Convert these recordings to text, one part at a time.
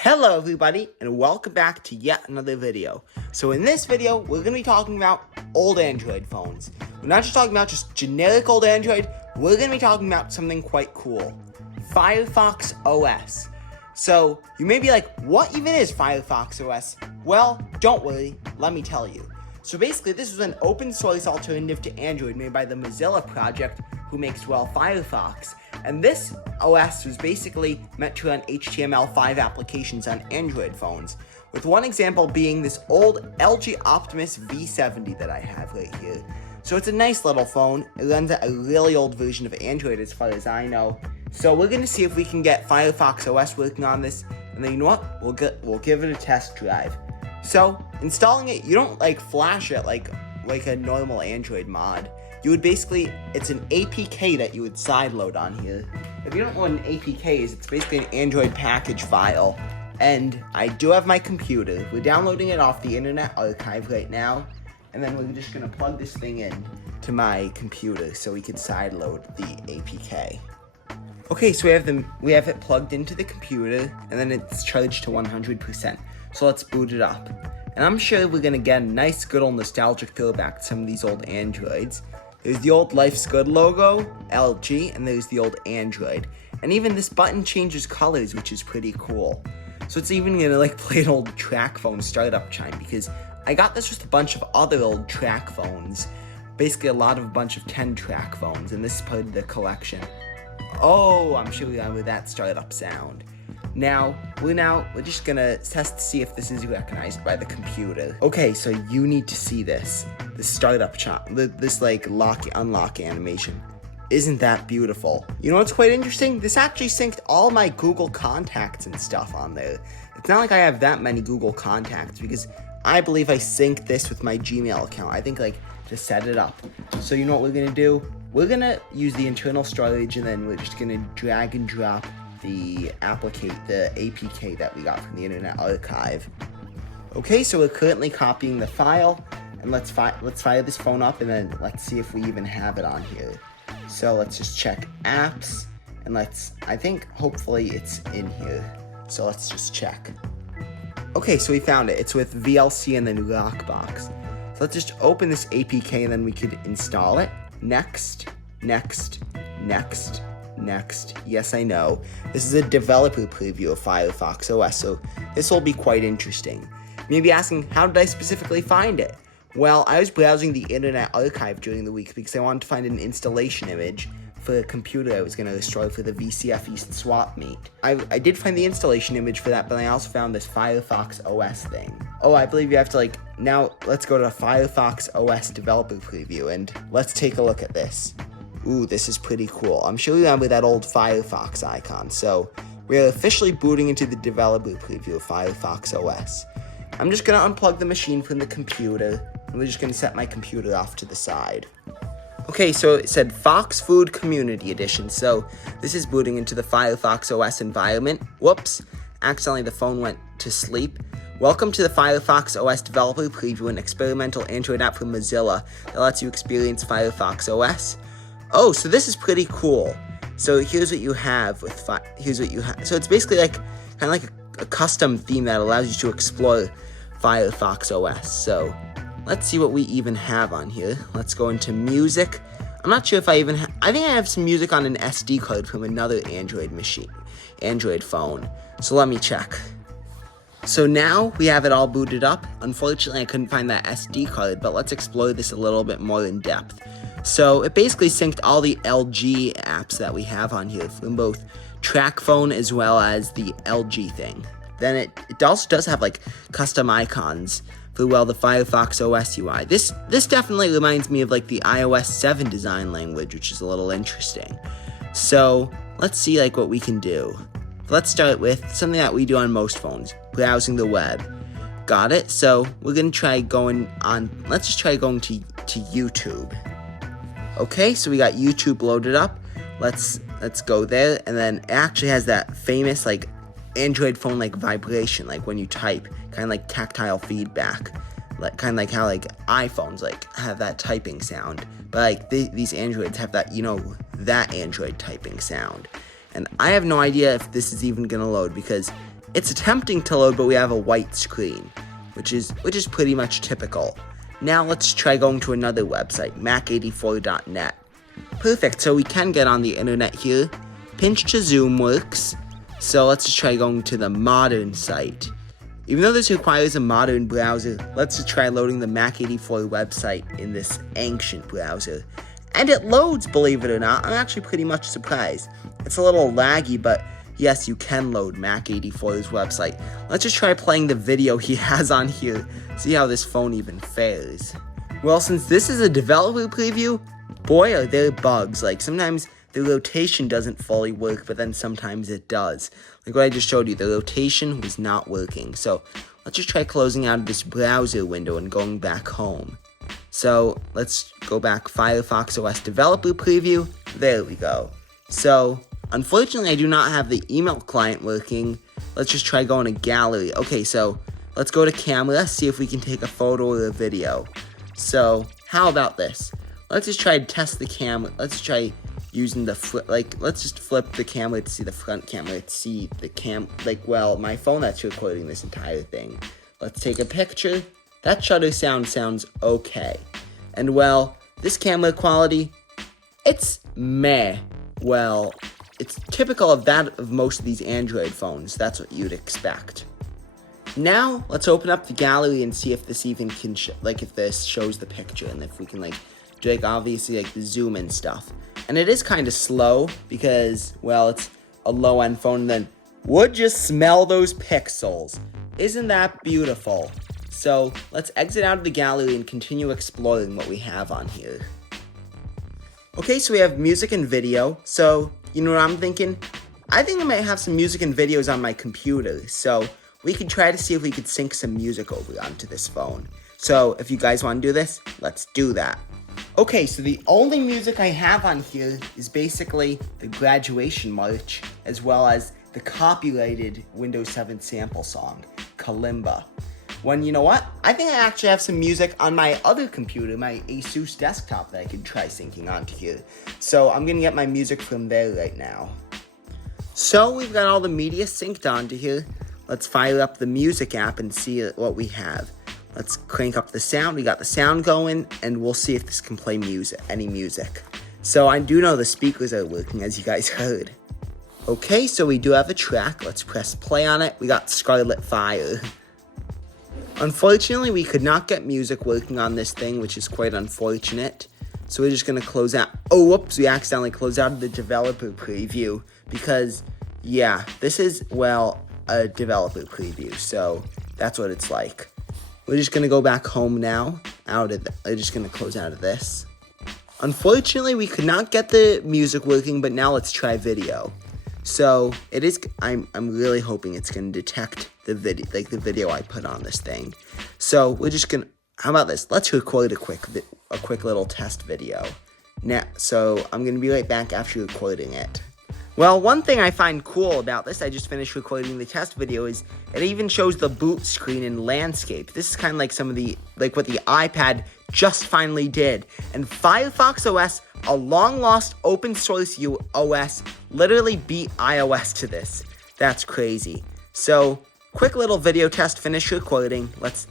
Hello everybody, and welcome back to yet another video. So in this video, we're going to be talking about old Android phones. We're not just talking about just generic old Android, we're going to be talking about something quite cool. Firefox OS. So you may be like, what even is Firefox OS? Well, don't worry, let me tell you. So basically, this is an open source alternative to Android made by the Mozilla project, who makes, Firefox. And this OS was basically meant to run HTML5 applications on Android phones, with one example being this old LG Optimus V70 that I have right here. So it's a nice little phone. It runs a really old version of Android as far as I know. So we're going to see if we can get Firefox OS working on this, and then you know what? We'll give it a test drive. So installing it, you don't flash it like a normal Android mod. You would basically, it's an APK that you would sideload on here. If you don't know what an APK is, it's basically an Android package file. And I do have my computer. We're downloading it off the Internet Archive right now. And then we're just gonna plug this thing in to my computer so we can sideload the APK. Okay, so we have it plugged into the computer, and then it's charged to 100%. So let's boot it up. And I'm sure we're gonna get a nice, good old nostalgic throwback to some of these old Androids. There's the old Life's Good logo, LG, and there's the old Android. And even this button changes colors, which is pretty cool. So it's even gonna play an old track phone startup chime, because I got this with a bunch of other old track phones. Basically a bunch of 10 track phones, and this is part of the collection. Oh, I'm sure we remember that startup sound. Now, we're just gonna test to see if this is recognized by the computer. Okay, so you need to see this startup this lock-unlock animation. Isn't that beautiful? You know what's quite interesting? This actually synced all my Google contacts and stuff on there. It's not like I have that many Google contacts, because I believe I synced this with my Gmail account. I think to set it up. So you know what we're gonna do? We're gonna use the internal storage, and then we're just gonna drag and drop the APK that we got from the Internet Archive. Okay, so we're currently copying the file, and let's fire this phone up, and then let's see if we even have it on here. So let's just check apps, and I think hopefully it's in here. So let's just check. Okay, so we found it. It's with VLC and then Lockbox. So let's just open this APK, and then we could install it. Next. Yes, I know. This is a developer preview of Firefox OS, so this will be quite interesting. You may be asking, how did I specifically find it? Well, I was browsing the Internet Archive during the week because I wanted to find an installation image for a computer I was going to destroy for the VCF East swap meet. I did find the installation image for that, but I also found this Firefox OS thing. Oh, I believe you have to now let's go to Firefox OS developer preview, and let's take a look at this. Ooh, this is pretty cool. I'm sure you remember that old Firefox icon. So we're officially booting into the developer preview of Firefox OS. I'm just gonna unplug the machine from the computer, and we're just gonna set my computer off to the side. Okay, so it said Fox Food Community Edition. So this is booting into the Firefox OS environment. Whoops, accidentally the phone went to sleep. Welcome to the Firefox OS developer preview, an experimental Android app from Mozilla that lets you experience Firefox OS. Oh, so this is pretty cool. So here's what you have with So it's basically kind of like a custom theme that allows you to explore Firefox OS. So let's see what we even have on here. Let's go into music. I'm not sure if I think I have some music on an SD card from another Android phone. So let me check. So now we have it all booted up. Unfortunately, I couldn't find that SD card, but let's explore this a little bit more in depth. So it basically synced all the LG apps that we have on here from both TrackPhone as well as the LG thing. Then it also does have custom icons for the Firefox OS UI. This definitely reminds me of the iOS 7 design language, which is a little interesting. So let's see what we can do. Let's start with something that we do on most phones, browsing the web. Got it? So we're gonna try going on. Let's just try going to YouTube. Okay, so we got YouTube loaded up. Let's go there, and then it actually has that famous Android phone vibration, when you type, kind of tactile feedback, kind of how iPhones have that typing sound, but these Androids have that that Android typing sound. And I have no idea if this is even gonna load, because it's attempting to load, but we have a white screen, which is pretty much typical. Now let's try going to another website, mac84.net. Perfect, so we can get on the internet here. Pinch to zoom works, so let's just try going to the modern site. Even though this requires a modern browser, let's just try loading the Mac84 website in this ancient browser. And it loads, believe it or not. I'm actually pretty much surprised. It's a little laggy, but yes, you can load Mac84's website. Let's just try playing the video he has on here, see how this phone even fares. Well, since this is a developer preview, boy are there bugs. Like sometimes the rotation doesn't fully work, but then sometimes it does. Like what I just showed you, the rotation was not working. So let's just try closing out of this browser window and going back home. So let's go back, Firefox OS developer preview. There we go. So unfortunately, I do not have the email client working. Let's just try going to gallery. Okay, so let's go to camera, see if we can take a photo or a video. So how about this? Let's just try to test the camera. Let's try using the let's just flip the camera to see the front camera, to see the my phone that's recording this entire thing. Let's take a picture. That shutter sound sounds okay. And well, this camera quality, it's meh. Well, it's typical of that of most of these Android phones. That's what you'd expect. Now, let's open up the gallery and see if this even can, if this shows the picture and if we can do obviously the zoom and stuff. And it is kind of slow because, well, it's a low-end phone. And then, would you smell those pixels? Isn't that beautiful? So, let's exit out of the gallery and continue exploring what we have on here. Okay, so we have music and video. So, you know what I'm thinking? I think I might have some music and videos on my computer. So, we could try to see if we could sync some music over onto this phone. So, if you guys want to do this, let's do that. Okay, so the only music I have on here is basically the graduation march, as well as the copyrighted Windows 7 sample song, Kalimba. When, you know what? I think I actually have some music on my other computer, my Asus desktop, that I could try syncing onto here. So I'm going to get my music from there right now. So we've got all the media synced onto here. Let's fire up the music app and see what we have. Let's crank up the sound. We got the sound going, and we'll see if this can play any music. So I do know the speakers are working, as you guys heard. Okay, so we do have a track. Let's press play on it. We got Scarlet Fire. Unfortunately, we could not get music working on this thing, which is quite unfortunate. So we're just going to close out. Oh, whoops, we accidentally closed out of the developer preview because, yeah, this is, well, a developer preview. So that's what it's like. We're just going to go back home now. We're just going to close out of this. Unfortunately, we could not get the music working, but now let's try video. So it is. I'm really hoping it's going to detect the video, the video I put on this thing. So we're just gonna. How about this? Let's record a quick little test video. Now, so I'm gonna be right back after recording it. Well, one thing I find cool about this, I just finished recording the test video, is it even shows the boot screen in landscape. This is kind of like some of the, what the iPad just finally did. And Firefox OS, a long-lost open source OS, literally beat iOS to this. That's crazy. So, quick little video test, finish recording. Let's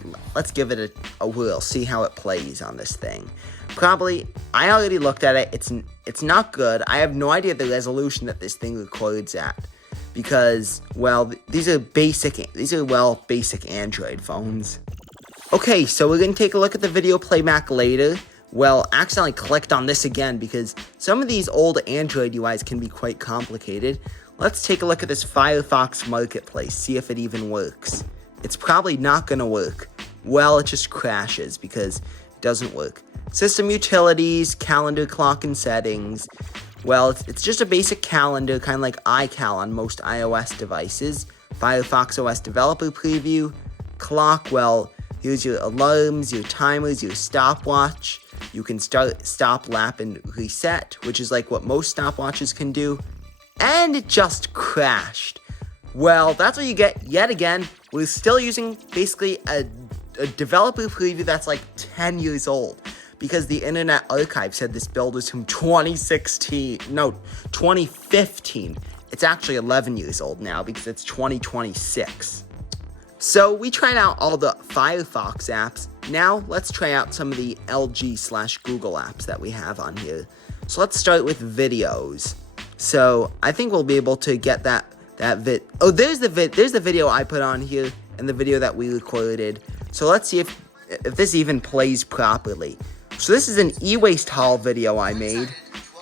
give it a whirl, see how it plays on this thing. Probably, I already looked at it. It's not good. I have no idea the resolution that this thing records at, because, well, these are basic Android phones. Okay, so we're gonna take a look at the video playback later. Well, accidentally clicked on this again because some of these old Android UIs can be quite complicated. Let's take a look at this Firefox Marketplace, see if it even works. It's probably not gonna work. Well, it just crashes because it doesn't work. System utilities, calendar, clock, and settings. Well, it's just a basic calendar, kind of like iCal on most iOS devices. Firefox OS developer preview. Clock, well, here's your alarms, your timers, your stopwatch. You can start, stop, lap, and reset, which is like what most stopwatches can do. And it just crashed. Well, that's what you get yet again. We're still using basically a developer preview that's like 10 years old. Because the Internet Archive said this build was from 2015. it's actually 11 years old now because it's 2026. So we tried out all the Firefox apps. Now let's try out some of the LG/Google apps that we have on here. So let's start with videos. So I think we'll be able to get that oh, there's the video I put on here and the video that we recorded. So let's see if this even plays properly. So this is an e-waste haul video I made.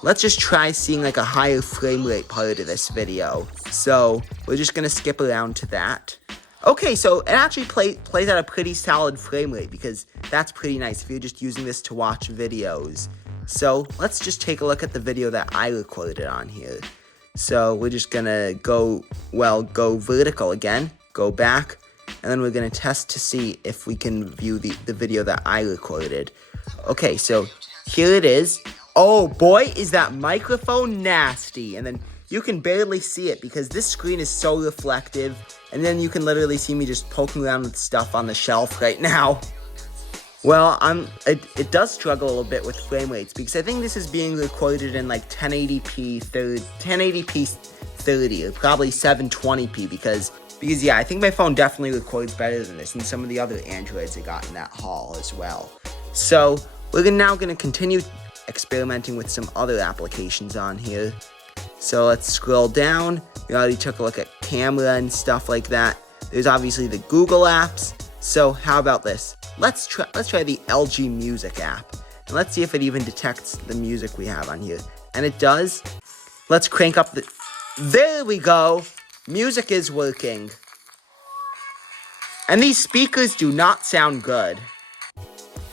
Let's just try seeing like a higher frame rate part of this video. So we're just gonna skip around to that. Okay, so it actually plays at a pretty solid frame rate because that's pretty nice if you're just using this to watch videos. So let's just take a look at the video that I recorded on here. So we're just gonna go vertical again, go back, and then we're gonna test to see if we can view the video that I recorded. Okay, so here it is. Oh boy, is that microphone nasty. And then you can barely see it because this screen is so reflective. And then you can literally see me just poking around with stuff on the shelf right now. Well, it does struggle a little bit with frame rates because I think this is being recorded in like 1080p 30 or probably 720p because yeah, I think my phone definitely records better than this and some of the other Androids I got in that haul as well. So we're now going to continue experimenting with some other applications on here. So let's scroll down. We already took a look at camera and stuff like that. There's obviously the Google apps. So how about this? Let's try the LG Music app. And let's see if it even detects the music we have on here. And it does. Let's crank up the... There we go! Music is working. And these speakers do not sound good.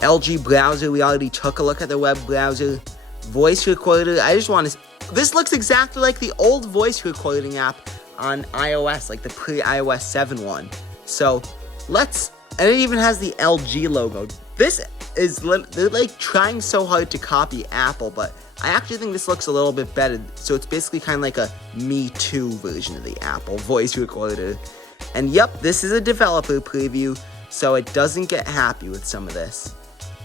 LG browser, we already took a look at the web browser. Voice recorder, I just want to... This looks exactly like the old voice recording app on iOS, like the pre-iOS 7 one. So let's... And it even has the LG logo. This is... They're like trying so hard to copy Apple, but I actually think this looks a little bit better. So it's basically kind of like a Me Too version of the Apple voice recorder. And yep, this is a developer preview, so it doesn't get happy with some of this.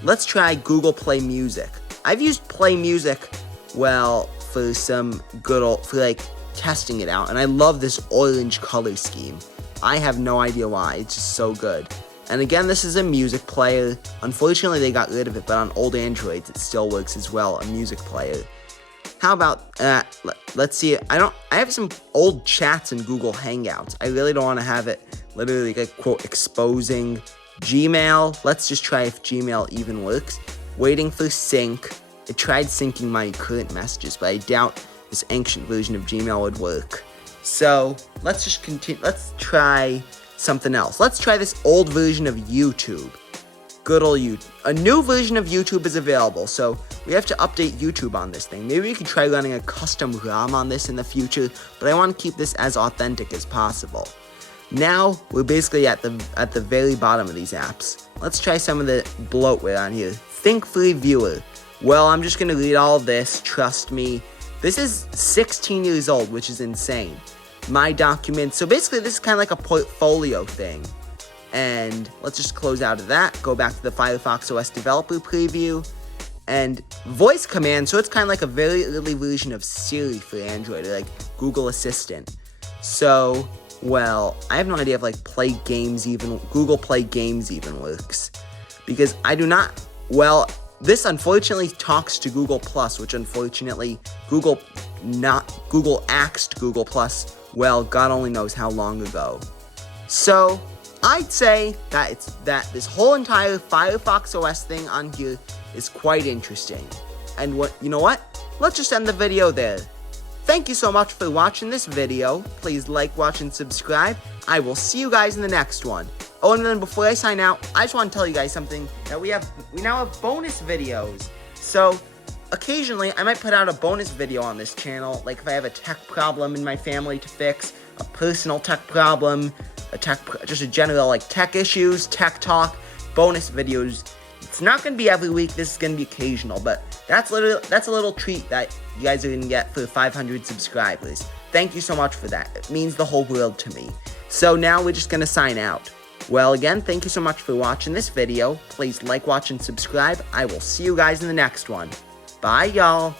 Let's try Google Play Music. I've used Play Music, well, for some for like testing it out, and I love this orange color scheme. I have no idea why, it's just so good. And again, this is a music player. Unfortunately, they got rid of it, but on old Androids, it still works as well, a music player. How about, let's see, I have some old chats in Google Hangouts. I really don't want to have it literally like, quote, exposing Gmail. Let's just try if Gmail even works. Waiting for sync. It tried syncing my current messages, but I doubt this ancient version of Gmail would work. So let's just continue. Let's try something else. Let's try this old version of YouTube. Good old YouTube. A new version of YouTube is available, so we have to update YouTube on this thing. Maybe we could try running a custom ROM on this in the future, but I want to keep this as authentic as possible. Now, we're basically at the very bottom of these apps. Let's try some of the bloatware on here. Think Free Viewer. Well, I'm just going to read all this, trust me. This is 16 years old, which is insane. My Documents. So basically, this is kind of like a portfolio thing. And let's just close out of that. Go back to the Firefox OS developer preview. And voice command. So it's kind of like a very early version of Siri for Android, or like Google Assistant. So... well, I have no idea if like Google Play Games even works. Because I do not, well, this unfortunately talks to Google Plus, which unfortunately Google axed Google Plus, well, God only knows how long ago. So, I'd say that this whole entire Firefox OS thing on here is quite interesting. And you know what? Let's just end the video there. Thank you so much for watching this video. Please like, watch, and subscribe. I will see you guys in the next one. Oh, and then before I sign out, I just want to tell you guys something, that we now have bonus videos. So, occasionally, I might put out a bonus video on this channel, like if I have a tech problem in my family to fix, a personal tech problem, just a general, like, tech issues, tech talk, bonus videos. It's not going to be every week, this is going to be occasional, but that's a little treat that you guys are going to get for 500 subscribers. Thank you so much for that. It means the whole world to me. So now we're just going to sign out. Well, again, thank you so much for watching this video. Please like, watch, and subscribe. I will see you guys in the next one. Bye, y'all.